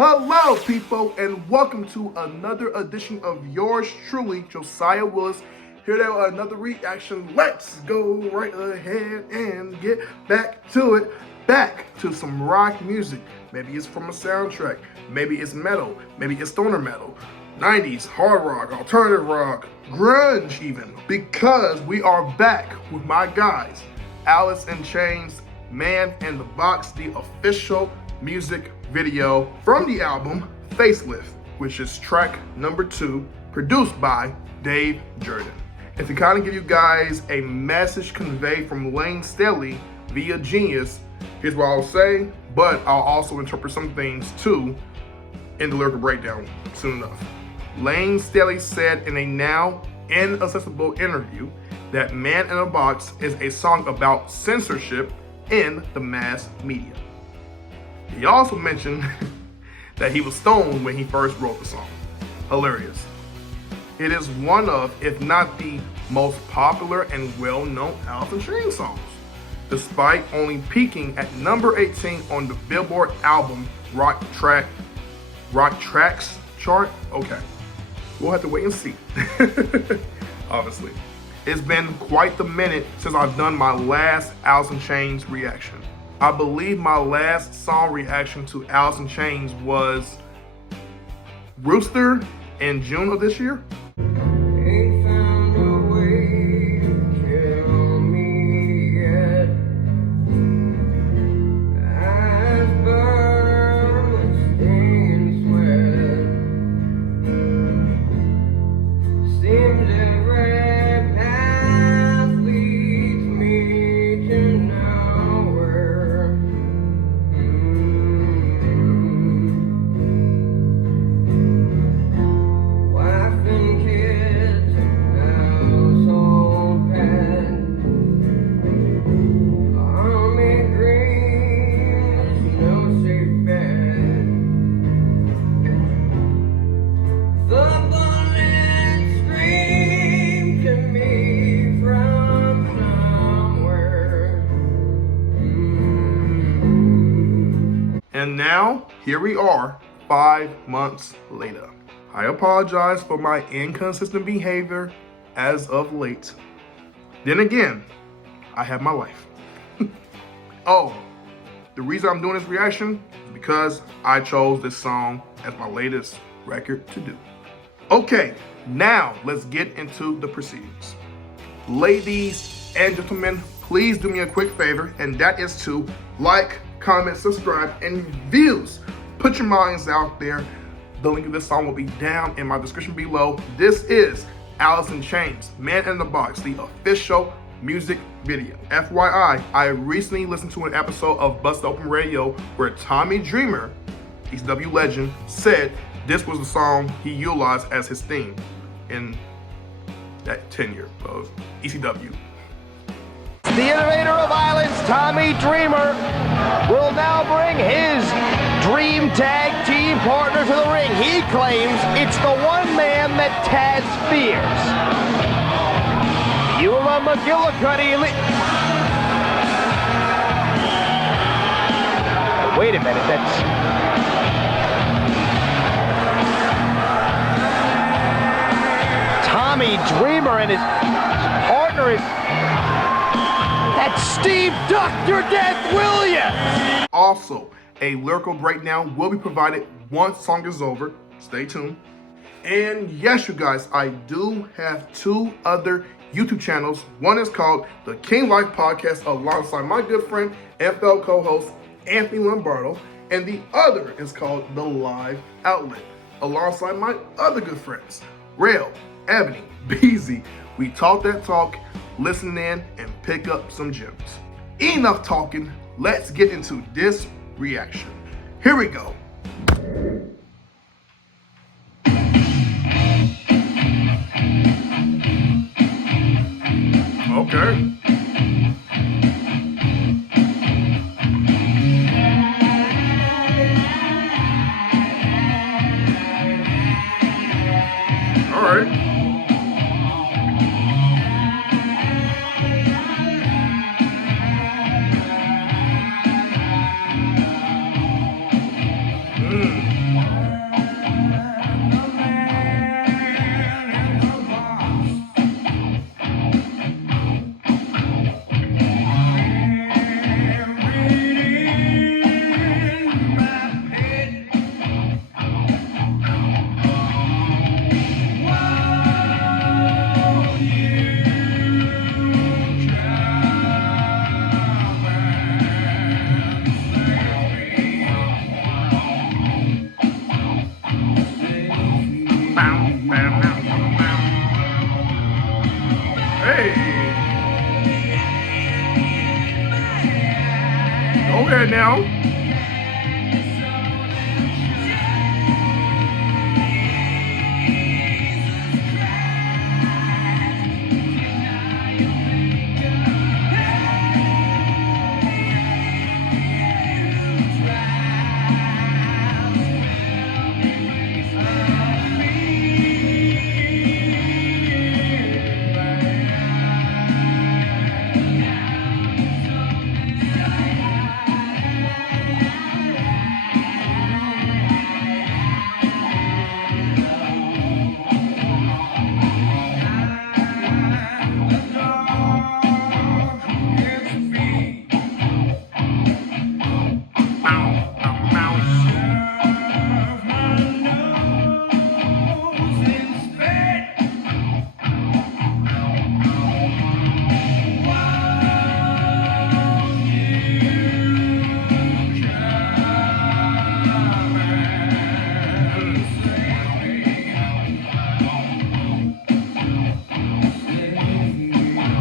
Hello, people, and welcome to another edition of yours truly, Josiah Willis, here to another reaction. Let's go right ahead and get back to it. Back to some rock music. Maybe it's from a soundtrack. Maybe it's metal. Maybe it's stoner metal. 90s, hard rock, alternative rock, grunge even. Because we are back with my guys, Alice in Chains, Man in the Box, the official music video from the album FACELIFT, which is track number 2, produced by Dave Jordan. And to kind of give you guys a message conveyed from Lane Staley via Genius, here's what I'll say, but I'll also interpret some things too in the Lyrical Breakdown soon enough. Lane Staley said in a now inaccessible interview that Man in a Box is a song about censorship in the mass media. He also mentioned that he was stoned when he first wrote the song. Hilarious. It is one of, if not the most popular and well-known Alice in Chains songs, despite only peaking at number 18 on the Billboard album Rock Tracks chart. Okay, we'll have to wait and see. Obviously. It's been quite the minute since I've done my last Alice in Chains reaction. I believe my last song reaction to Alice in Chains was Rooster in June of this year. And now, here we are, 5 months later. I apologize for my inconsistent behavior as of late. Then again, I have my life. Oh, the reason I'm doing this reaction is because I chose this song as my latest record to do. Okay, now let's get into the proceedings. Ladies and gentlemen, please do me a quick favor, and that is to like, comment, subscribe, and views. Put your minds out there. The link to this song will be down in my description below. This is Alice in Chains, Man in the Box, the official music video. FYI, I recently listened to an episode of Bust Open Radio where Tommy Dreamer, ECW legend, said this was the song he utilized as his theme in that tenure of ECW. The innovator of violence, Tommy Dreamer, will now bring his dream tag team partner to the ring. He claims it's the one man that Taz fears. Eula McGillicuddy. Wait a minute, that's... Tommy Dreamer and his partner is... That's Steve Dr. Death Williams! Also, a lyrical breakdown will be provided once the song is over. Stay tuned. And yes, you guys, I do have 2 other YouTube channels. One is called The King Life Podcast alongside my good friend and fellow co-host Anthony Lombardo. And the other is called The Live Outlet alongside my other good friends, Rail, Ebony, Beezy. We talk that talk, listen in, and pick up some gems. Enough talking, let's get into this reaction. Here we go. Okay. All right. right now.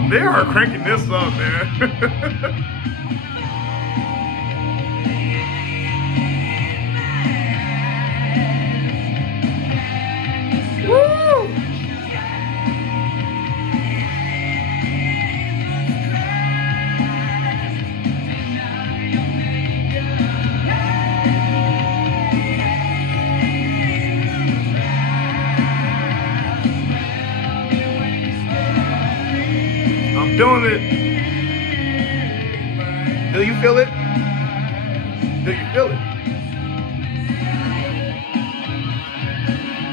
They are cranking this up, man. Woo! I'm feeling it. Do you feel it? Do you feel it?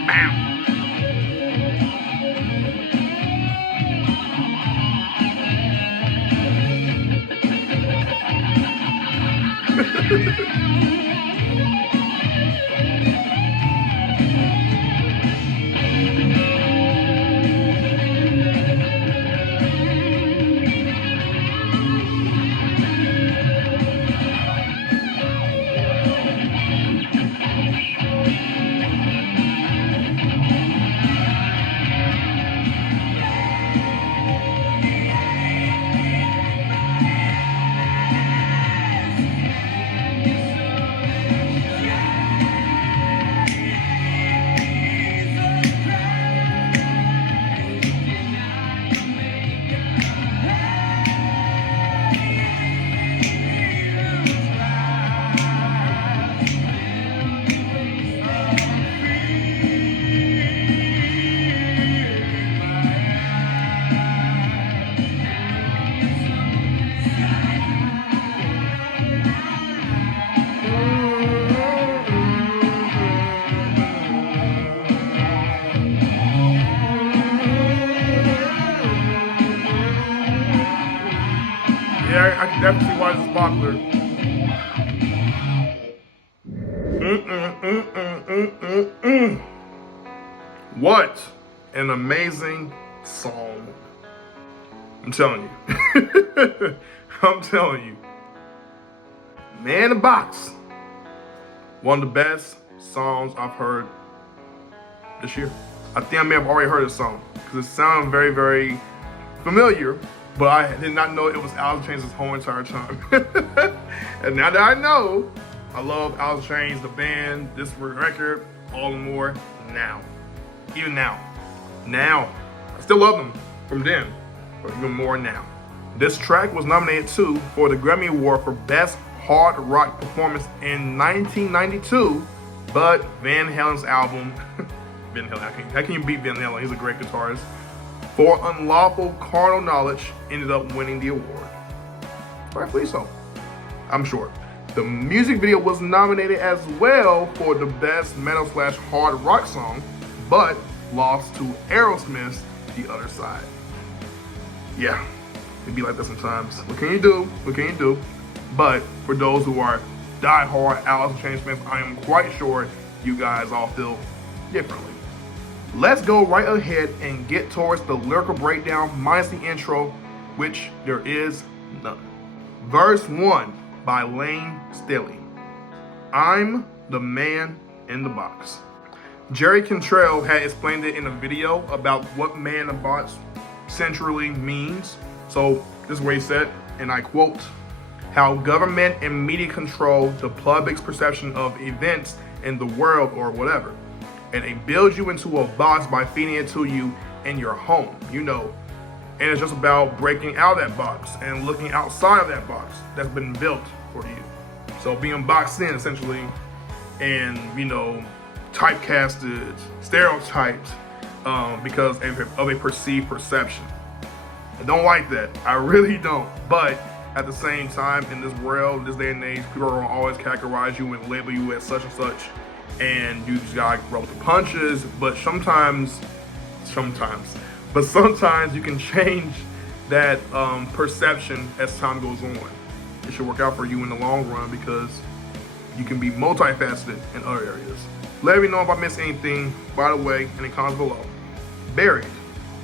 Bam. Yeah, I can definitely see why this is popular. What an amazing song. I'm telling you. I'm telling you. Man in the Box. One of the best songs I've heard this year. I think I may have already heard this song because it sounds very, very familiar, but I did not know it was Alice Chains' whole entire time. And now that I know, I love Alice Chains, the band, this record, all and more now. Even now. Now. I still love them from then, but even more now. This track was nominated too for the Grammy Award for Best Hard Rock Performance in 1992, but Van Halen's album, Van Halen, how can you beat Van Halen? He's a great guitarist. For Unlawful Carnal Knowledge, ended up winning the award. Rightfully so, I'm sure. The music video was nominated as well for the Best Metal/Hard Rock Song, but lost to Aerosmith's The Other Side. Yeah, it'd be like that sometimes. What can you do? What can you do? But for those who are die-hard Alice in Chains fans, I am quite sure you guys all feel differently. Let's go right ahead and get towards the lyrical breakdown minus the intro, which there is none. Verse 1 by Lane Staley. I'm the man in the box. Jerry Cantrell had explained it in a video about what man in the box centrally means. So this is what he said, and I quote, how government and media control the public's perception of events in the world or whatever. And they build you into a box by feeding it to you in your home, and it's just about breaking out of that box and looking outside of that box that's been built for you. So being boxed in essentially, and typecasted, stereotyped, because of a perceived perception. I don't like that. I really don't. But at the same time, in this world, this day and age, people are gonna always categorize you and label you as such and such, and you just gotta roll with the punches. But sometimes you can change that perception as time goes on. It should work out for you in the long run because you can be multifaceted in other areas. Let me know if I missed anything, by the way, in the comments below. Buried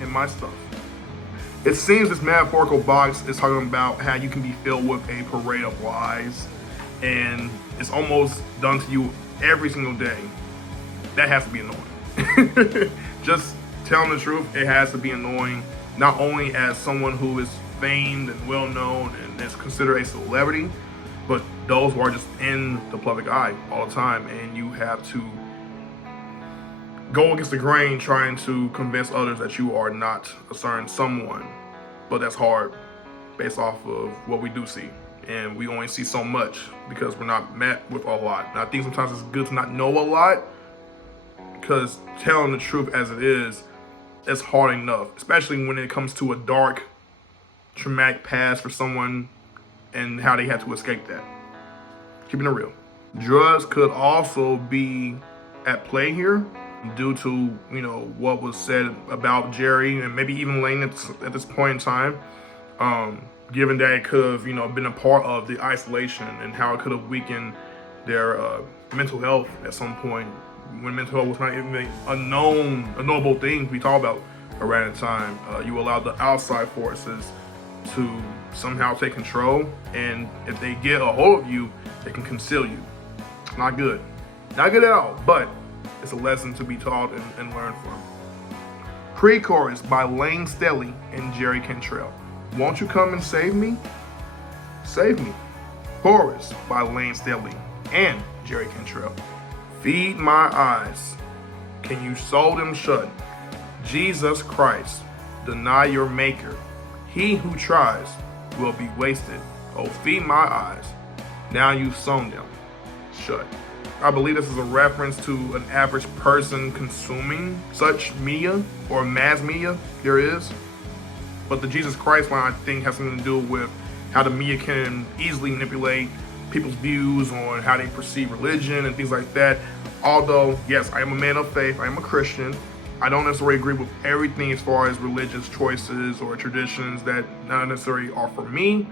in my stuff. It seems this metaphorical box is talking about how you can be filled with a parade of lies, and it's almost done to you every single day. That has to be annoying. Just telling the truth, it has to be annoying, not only as someone who is famed and well known and is considered a celebrity, but those who are just in the public eye all the time, and you have to go against the grain trying to convince others that you are not a certain someone. But that's hard based off of what we do see, and we only see so much because we're not met with a lot. And I think sometimes it's good to not know a lot, because telling the truth as it is hard enough, especially when it comes to a dark, traumatic past for someone and how they had to escape that. Keeping it real. Drugs could also be at play here due to, what was said about Jerry and maybe even Lane at this point in time, given that it could have, been a part of the isolation and how it could have weakened their mental health at some point, when mental health was not even a knowable thing we talk about around the time. You allowed the outside forces to somehow take control, and if they get a hold of you, they can conceal you. Not good. Not good at all, but it's a lesson to be taught and learned from. Pre-chorus by Lane Staley and Jerry Cantrell. Won't you come and save me? Save me. Chorus by Lane Staley and Jerry Cantrell. Feed my eyes. Can you sew them shut? Jesus Christ, deny your maker. He who tries will be wasted. Oh, feed my eyes. Now you've sewn them shut. I believe this is a reference to an average person consuming such media or mass media there is. But the Jesus Christ line, I think, has something to do with how the media can easily manipulate people's views on how they perceive religion and things like that. Although, yes, I am a man of faith, I am a Christian, I don't necessarily agree with everything as far as religious choices or traditions that not necessarily are for me,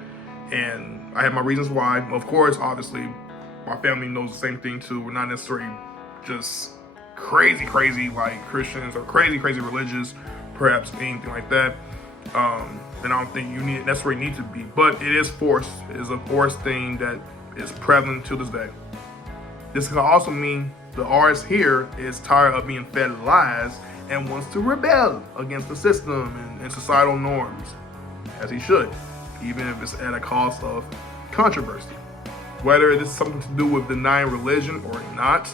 and I have my reasons why. Of course, obviously, my family knows the same thing too. We're not necessarily just crazy like Christians or crazy religious, perhaps anything like that. And I don't think you necessarily need to be, but it is forced. It is a forced thing that is prevalent to this day. This can also mean the artist here is tired of being fed lies and wants to rebel against the system and societal norms, as he should, even if it's at a cost of controversy. Whether this is something to do with denying religion or not,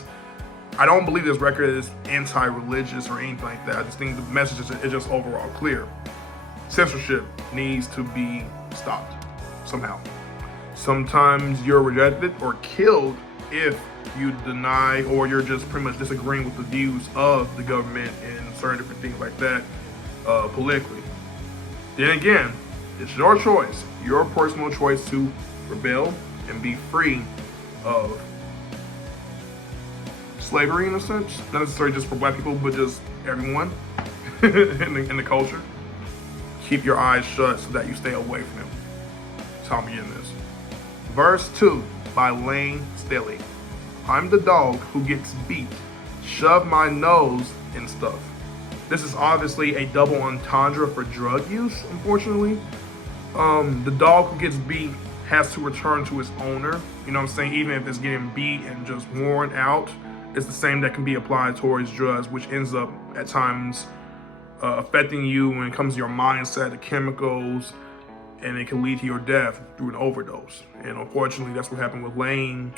I don't believe this record is anti-religious or anything like that. I just think the message is just overall clear. Censorship needs to be stopped somehow. Sometimes you're rejected or killed if you deny or you're just pretty much disagreeing with the views of the government and certain different things like that politically. Then again, it's your choice, your personal choice to rebel and be free of slavery in a sense. Not necessarily just for black people, but just everyone in the culture. Keep your eyes shut so that you stay away from him. That's how I'm getting this. Verse 2 by Lane Staley. I'm the dog who gets beat. Shove my nose in stuff. This is obviously a double entendre for drug use, unfortunately. The dog who gets beat has to return to its owner. You know what I'm saying? Even if it's getting beat and just worn out, it's the same that can be applied towards drugs, which ends up at times affecting you when it comes to your mindset, the chemicals, and it can lead to your death through an overdose. And unfortunately, that's what happened with Lane.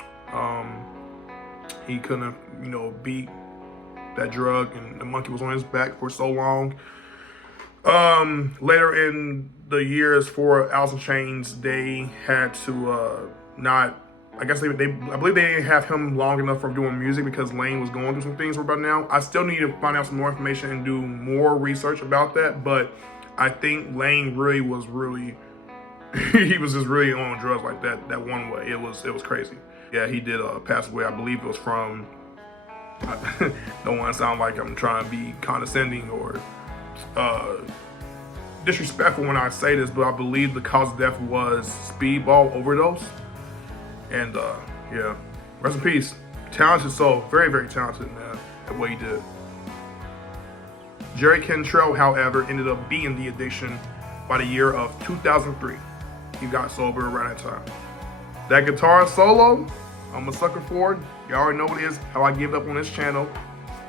He couldn't, beat that drug, and the monkey was on his back for so long. Later in the years for Alice in Chains, they had to I believe they didn't have him long enough for doing music because Lane was going through some things right now. I still need to find out some more information and do more research about that, but I think Lane he was just really on drugs like that one way. It was crazy. Yeah, he did pass away. I believe it was from, don't want to sound like I'm trying to be condescending or disrespectful when I say this, but I believe the cause of death was speedball overdose. And yeah, rest in peace. Talented soul, very, very talented, man, at what he did. Jerry Cantrell, however, ended up being the addiction by the year of 2003. He got sober around that time. That guitar solo, I'm a sucker for it. You already know what it is, how I give up on this channel.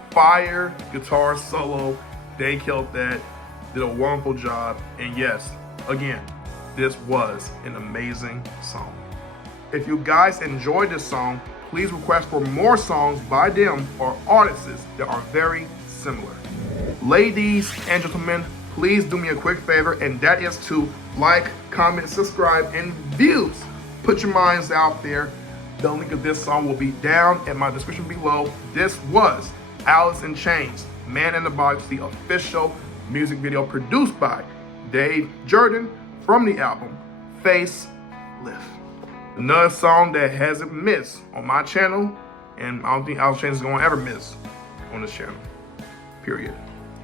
Fire guitar solo. They killed that, did a wonderful job. And yes, again, this was an amazing song. If you guys enjoyed this song, please request for more songs by them or artists that are very similar. Ladies and gentlemen, please do me a quick favor, and that is to like, comment, subscribe, and views. Put your minds out there. The link of this song will be down in my description below. This was Alice in Chains, Man in the Box, the official music video produced by Dave Jordan from the album FACELIFT. Another song that hasn't missed on my channel, and I don't think Alice in Chains is going to ever miss on this channel, period.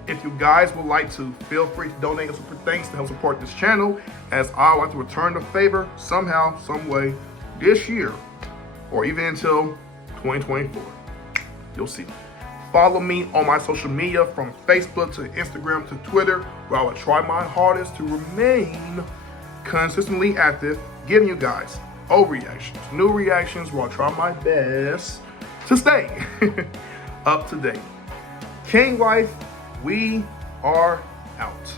If you guys would like to, feel free to donate a super thanks to help support this channel, as I like to return the favor somehow, some way, this year, or even until 2024. You'll see. Follow me on my social media, from Facebook to Instagram to Twitter, where I will try my hardest to remain consistently active, giving you guys old reactions, new reactions, where I'll try my best to stay up to date. King Life, we are out.